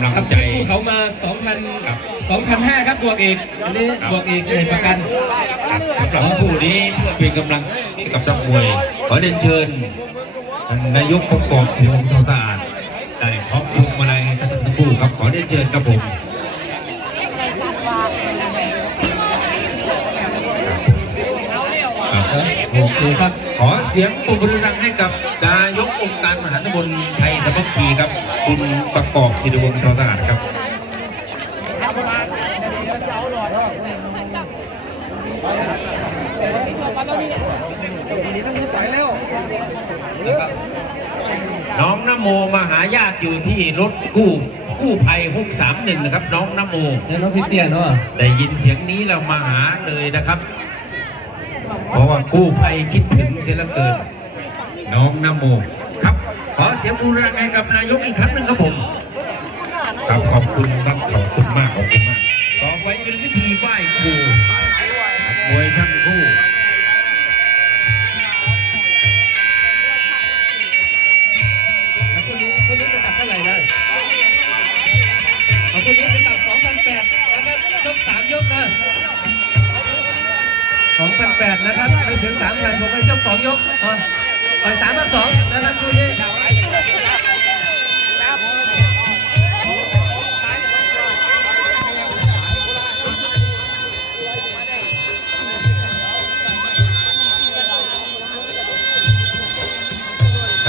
ำลังครับใจภูเขามา 2,000ครับ 2,500 ครับบวกอีกอันนี้บวกอีกเลยประกัน ครับสำหรับคู่นี้เพื่อเป็นกำลังให้กับนักมวย ขอเรียนเชิญนายกประกอบศิลปทองสะอาดได้ขอบคุณมาลัยให้กับทั้งคู่ครับขอเรียนเชิญครับผม โอเคครับ ขอเสียงปรบมือดังให้กับนายกองค์การมหาตำบลไทยสามัคคีครับ คุณประกอบธีรวงศ์ทองสะอาดครับน้องนโมมาหาญาติอยู่ที่รถกู้กู้ภัย631นะครับ น้องนโมแล้วน้องพี่เตี้ยเนาะได้ยินเสียงนี้เรามาหาเลยนะครับ เพราะว่ากู้ภัยคิดถึงเสียเหลือเกิน น้องนโมครับ ขอเสียงบูรณาให้กับนายกอีกครั้งหนึ่งครับผม ครับขอบคุณครับขอบคุณมากขอบคุณมากต่อไปเป็นพิธีไหว้ครูนักมวยทั้งคู่ 2,800นะครับไม่ถึง3,000ผมไปยกสองยกอะปล่อยสามยกสองนะครับคู่นี้ครั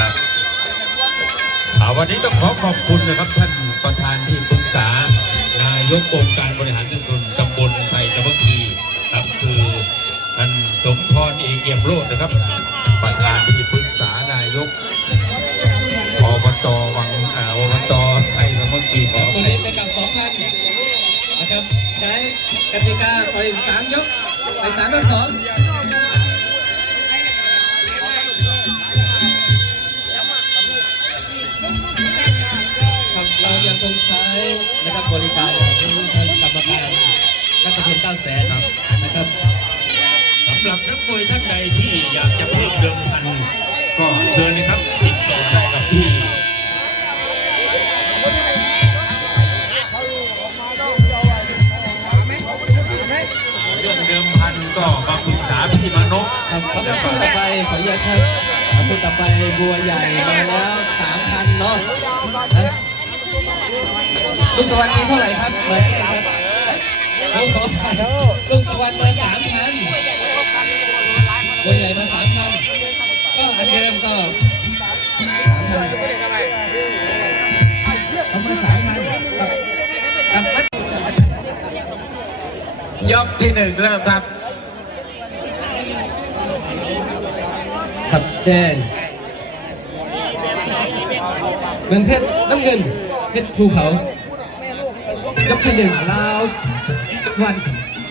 บอ่วันนี้ต้องขอขอบคุณนะครับท่านประธานที่ปรึกษานายกองค์การบริหาร พรเอกเอี่ยมโรจน์นะครับ ประธานที่ปรึกษานายกอบตวังอ่าอบตไทยสมัคคีขอตัวนี้ไปกับ2,000นะครับใช้กติกาปล่อยสามยกปล่อยสามยกสองเรายังคงใช้นะครับบริการของท่านกรรมการนักประทุน9แสนนะครับำหรับนักมวยท่านใดที่อยากจะเพิ่มเดิมพันก็เชิญนะครับติดต่อได้กับที่เรื่องเดิมพันก็มาปรึกษาพี่มานพครับครับต่อไปขออนุญาตครับพูดต่อไปบัวใหญ่มาแล้วสามพันเนาะนะลูกตะวันมีเท่าไหร่ครับเหมือนกันครับลูกขอลูกตะวันมาสามพัน บัวใหญ่มาสามพันก็อันเดิมก็สามพันเอามาสามพันกับมัดยกที่หนึ่งเริ่มครับขับแดงเมืองเพชรน้ำเงินเพชรภูเขายกที่หนึ่งลาววัน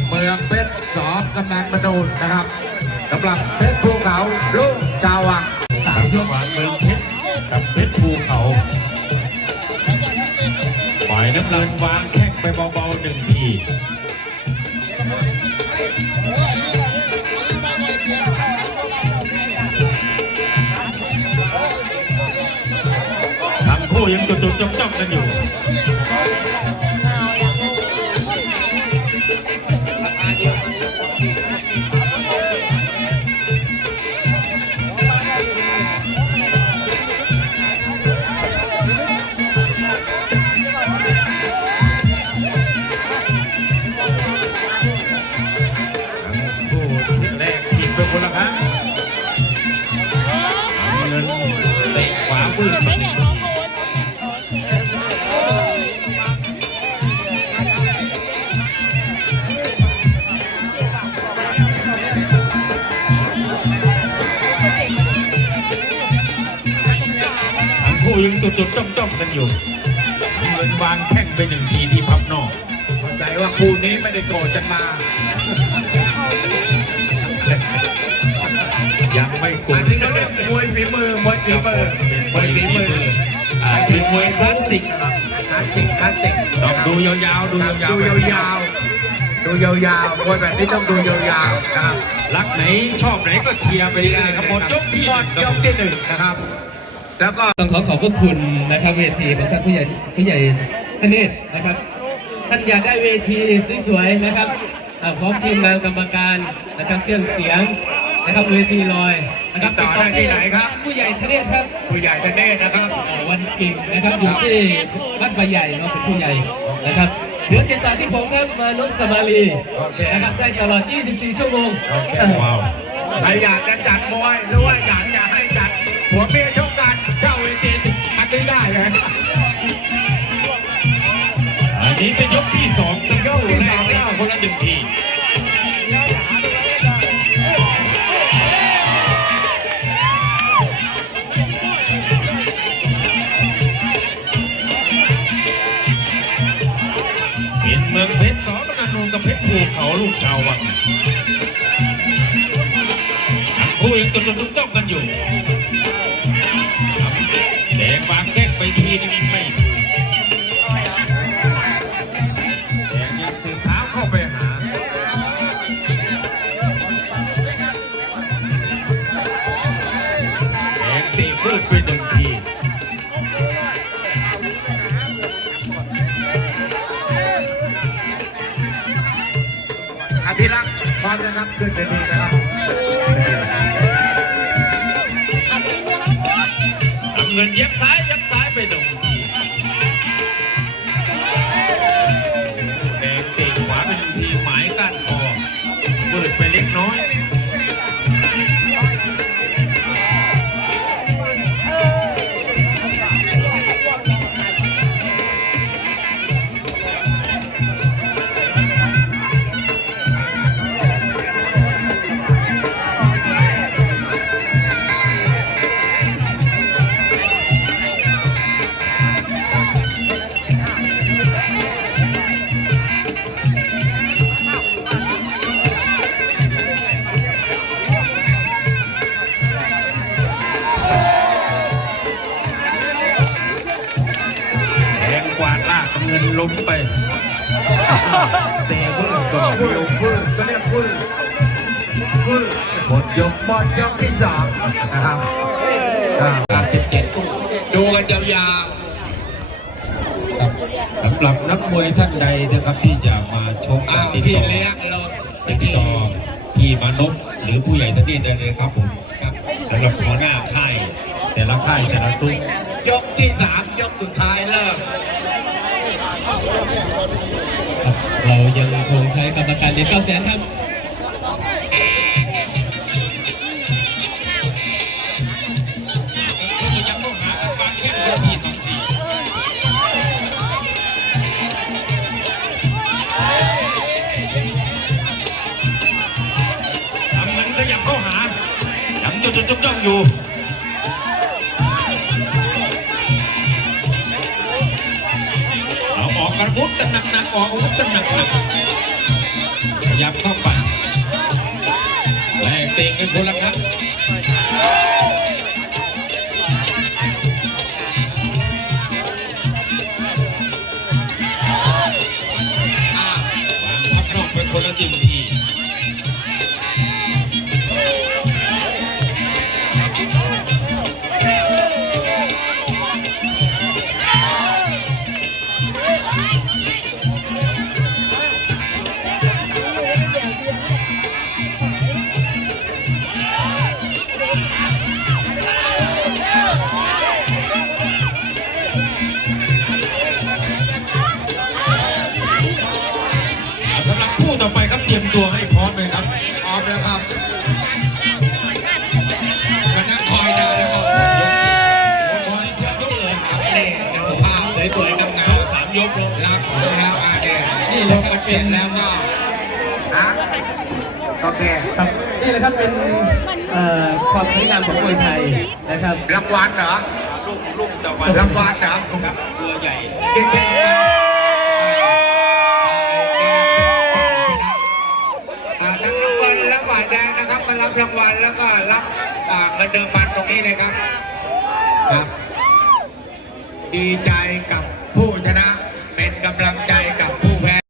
เมืองเพชรสองกำนันมาดูนนะครับ สำหรับเพชรภูเขาลูกจาวังสามยกวางเมืองเพชรกับเพชรภูเขาฝ่ายน้ำเงินวางแข้งไปเบาๆหนึ่งทีทั้งคู่ยังจุดๆจ้องๆกันอยู่ ทั้งคู่ยังจุดจ้องจ้องๆกันอยู่เงินวางแข้งไปหนึ่งทีที่พับนอกเข้าใจว่าคู่นี้ไม่ได้โกรธกันมา ยังไม่กอัดนนี้เขาเรียกมวยฝีมือมวยฝีมือมวยฝีมืออ่าเป็นมวยคลาสสิกคลาสสิกคลาสสิกต้องดูยาวๆดูยาวดูๆยาวๆดูยาวๆมวยแบบนี้ต้องดูยาวๆนะครับรักไหนชอบไหนก็เชียร์ไปเลยครับหมดยกที่หมดยกที่หนึ่งนะครับ แล้วก็ต้องขอขอบพระคุณนะครับเวทีของท่านผู้ใหญ่ผู้ใหญ่ธเนศนะครับท่านอยากได้เวทีสวยๆนะครับอ่าพร้อมทีมงานกรรมการนะครับเครื่องเสียง นะครับเวทีลอยนะครับติดต่อได้ที่ไหนครับ ผู้ใหญ่ธเนศครับผู้ใหญ่ทะเนศนะครับเอ่อวันกิ่งนะครับอยู่ที่วัดใบใหญ่เนาะเป็นผู้ใหญ่นะครับเดี๋ยวติดต่อที่ผมครับมานุสมาลีโอเค นะครับได้ตลอด 24 ชั่วโมง โอเคว้าวใครอยากจะจัดมวยหรือว่าอยากจะให้จัดหัวเมียุงกับเพชรภูเขาลูกชาววังคู่ยังตะลุกต้องกันอยู่แดงวางแข้งไปทีนึง ก็เรียกพื้นพื้นหมดยกหมดยกที่สามนะครับอ่าหลักสิบเจ็ดคู่ดูกันยาวๆสำหรับนักมวยท่านใดนะครับที่จะมาชกอ้าวติดพี่ต่อเลี้ยงลงติดต่อพี่มานพหรือผู้ใหญ่ท่านนี้ได้เลยครับผมครับสำหรับหัวหน้าค่ายแต่ละค่ายแต่ละซุ้มยกที่สามยกสุดท้ายเริ่มครับ เรายังคงใช้กรรมการเดียวเก้าแสนครับยังต้องหาบางแค่ทีสองทีทำมันก็ยังเข้าหายังจดจุดจ้องอยู่ เอาออกกระพุ้กันหนักๆออกอาวุธกันหนักๆขยับเข้าไปแลกเตะกันคนละครับวางทับนอกเป็นคนละหนึ่งที นี่เราก็เปลี่ยนแล้วก็นะโอเคครับนี่แหละครับเป็นเอ่อความสวยงามของมวยไทยนะครับรางวัลเหรอลูกลูกตะวันรางวัลเหรอครับเรือใหญ่จริงๆอ่าทั้งรางวัลและฝ่ายแดงนะครับมารับรางวัลแล้วก็รับอ่าเงินเดิมพันตรงนี้เลยครับ ครับ ดีใจ